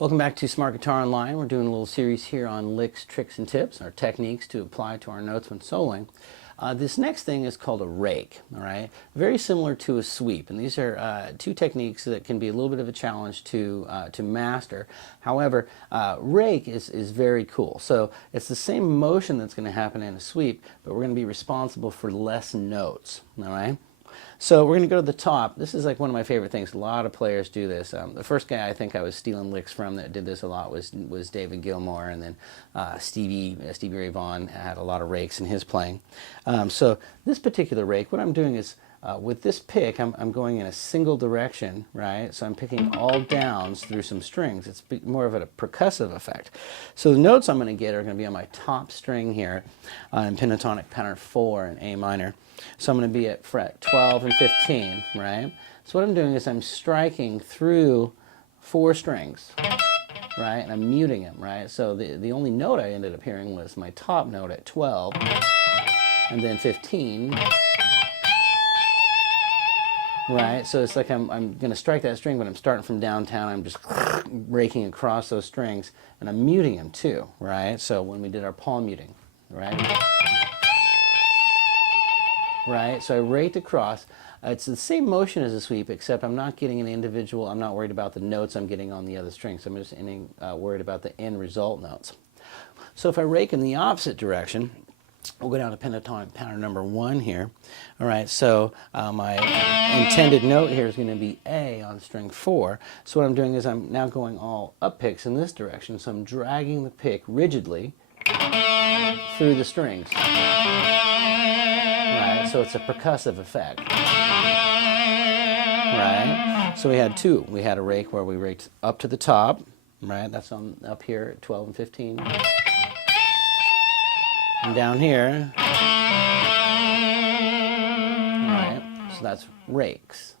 Welcome back to Smart Guitar Online. We're doing a little series here on licks, tricks, and tips, our techniques to apply to our notes when soloing. This next thing is called a rake, all right? Very similar to a sweep, and these are two techniques that can be a little bit of a challenge to master. However, rake is very cool. So it's the same motion that's going to happen in a sweep, but we're going to be responsible for less notes, all right? So we're going to go to the top. This is like one of my favorite things. A lot of players do this. The first guy I think I was stealing licks from that did this a lot was David Gilmore, and then Stevie Ray Vaughn had a lot of rakes in his playing. So this particular rake, what I'm doing is with this pick, I'm going in a single direction, right? So I'm picking all downs through some strings. It's more of a percussive effect. So the notes I'm going to get are going to be on my top string here in pentatonic pattern 4 in A minor. So I'm going to be at fret 12 and 15, right? So what I'm doing is I'm striking through 4 strings, right? And I'm muting them, right? So the only note I ended up hearing was my top note at 12, and then 15, right? So it's like I'm going to strike that string, but I'm starting from downtown. I'm just raking across those strings, and I'm muting them too, right? So when we did our palm muting, right? Right, so I raked across. It's the same motion as a sweep, except I'm not getting an individual. I'm not worried about the notes I'm getting on the other strings. I'm just worried about the end result notes. So if I rake in the opposite direction, we'll go down to pentatonic pattern number 1 here. All right, so my intended note here is going to be A on string 4. So what I'm doing is I'm now going all up picks in this direction. So I'm dragging the pick rigidly through the strings. Right, so it's a percussive effect. Right, so we had 2. We had a rake where we raked up to the top, right? That's on up here at 12 and 15. And down here, right? So that's rakes.